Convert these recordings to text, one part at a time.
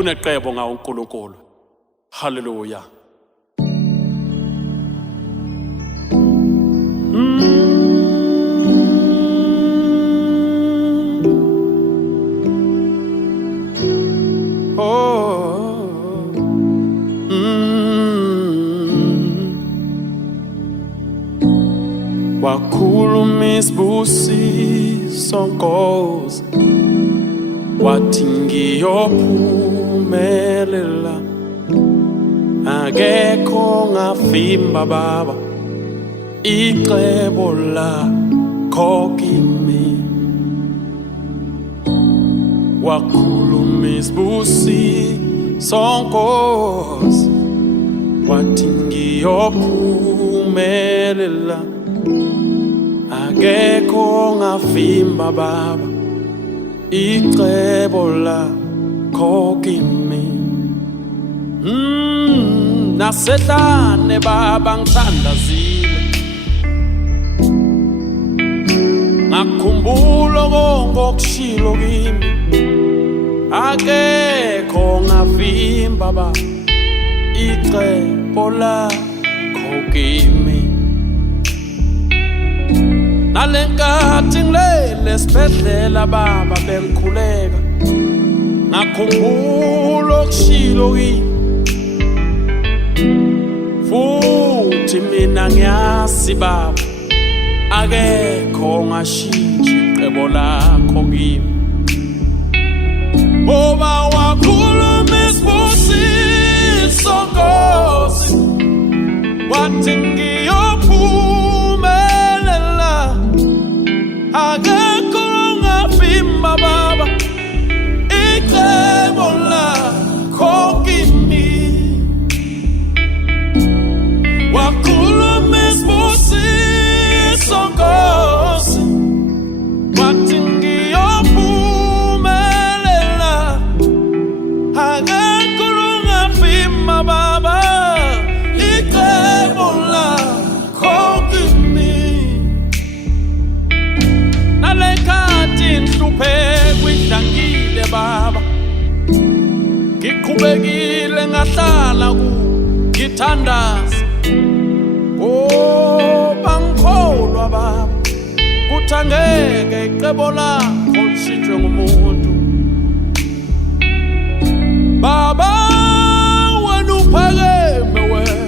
uneqebo ngawo uNkulunkulu. Hallelujah. Wakhuluma isibusiso Nkosi, wathi ngiyophumelela, akekho ngavimba Baba icebo lakho kimi. Wakhuluma isibusiso Nkosi, wathi ngiyophumelela, akekho ngavimba Baba icebo lakho kimi. Nasehlane Baba ngithandazile, ngakhumbula ngokushilo kimi, akekho ngavimba Baba icebo lakho kimi. Nalenkathi ngilele esibhedlela Baba bengikhuleka, ngakhumbula okushilo kimi, futhi mina ngiyazi Baba akekho ngashintsha icebo lakho kimi. Ngoba wakhuluma isibusiso Nkosi, wathi ngiyophumelela, akekho ngavimba Baba icebo lakho kimi. Wakhuluma isibusiso Nkosi, wathi ngiyophumelela, akekho ngavimba Baba icebo lakho kimi. Nalenkathi ngihlupheka ngidlangile Baba, ngiqhubekile ngahlala ngithandaza, bangikholwa Baba kuthi angeke icebo lakho lishintshwe ngumuntu. Baba wena uphakeme, wena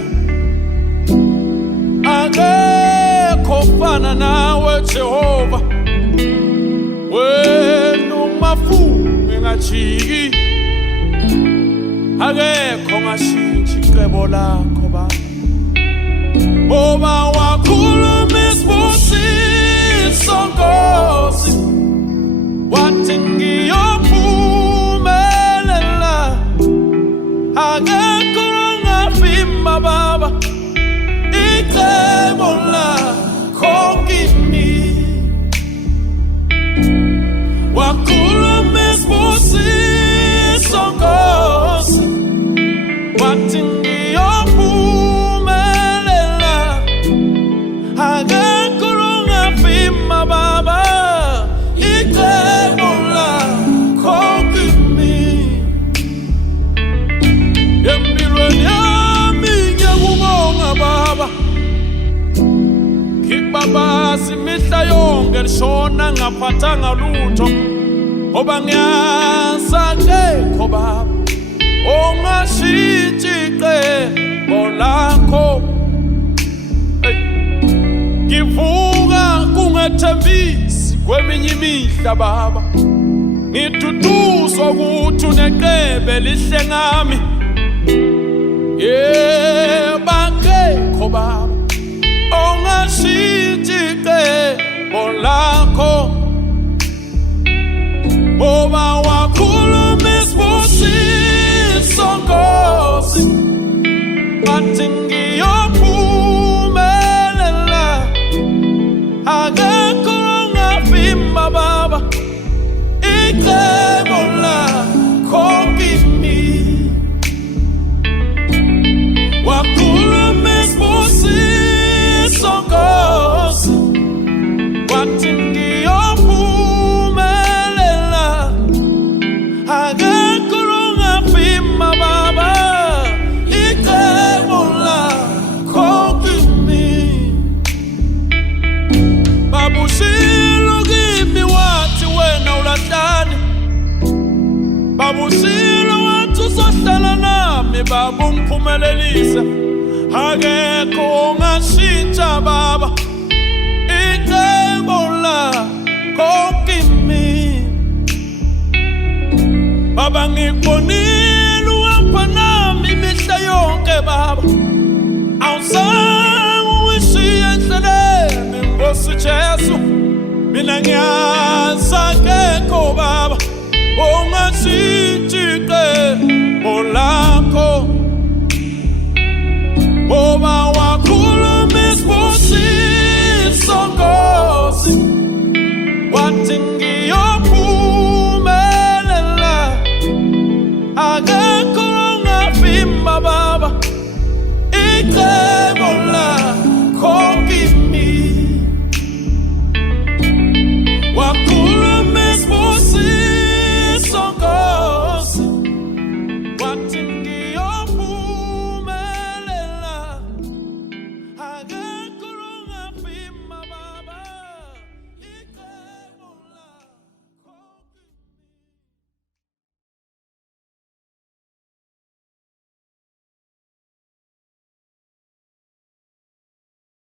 akekho ofana nawe Jehova, wena umafume ngajiki, akekho ngashintsha icebo lakho Baba. Ngoba wakhuluma isibusiso Nkosi, wathi ngiyophumelela, akekho ngavimba Baba icebo lakho kimi. Wakhuluma isibusiso Nkosi, wathi ngiyophumelela, akekho ngavimba Baba icebo lakho kimi. Empilweni yami ngiyakubonga Baba, ngikubabaza imihla yonke lishona ngaphathanga lutho, ngoba ngiyazi akekho Baba ongashintshi icebo lakho. Ngivuka kungethembisi kweminye imihla Baba, ngiduduzwa ukuthi uneqebo elihle ngami. Akekho Baba ongashintshi icebo lakho, ngoba wakhuluma isibusiso Nkosi, wathi ngiyophumelela, akekho ngavimba Baba icebo lakho kimi. Wakhuluma isibusiso Nkosi, wathi ngiyophumelela, akekho ngavimba ungibusile wathi uzohlala nami baba ungiphumelelise akekho ongashintsha baba icebo lakho kimi baba ngikubonile uhamba nami imihla yonke baba awuzange ungishiye endleleni Nkosi Jesu mina ngiyazi akekho baba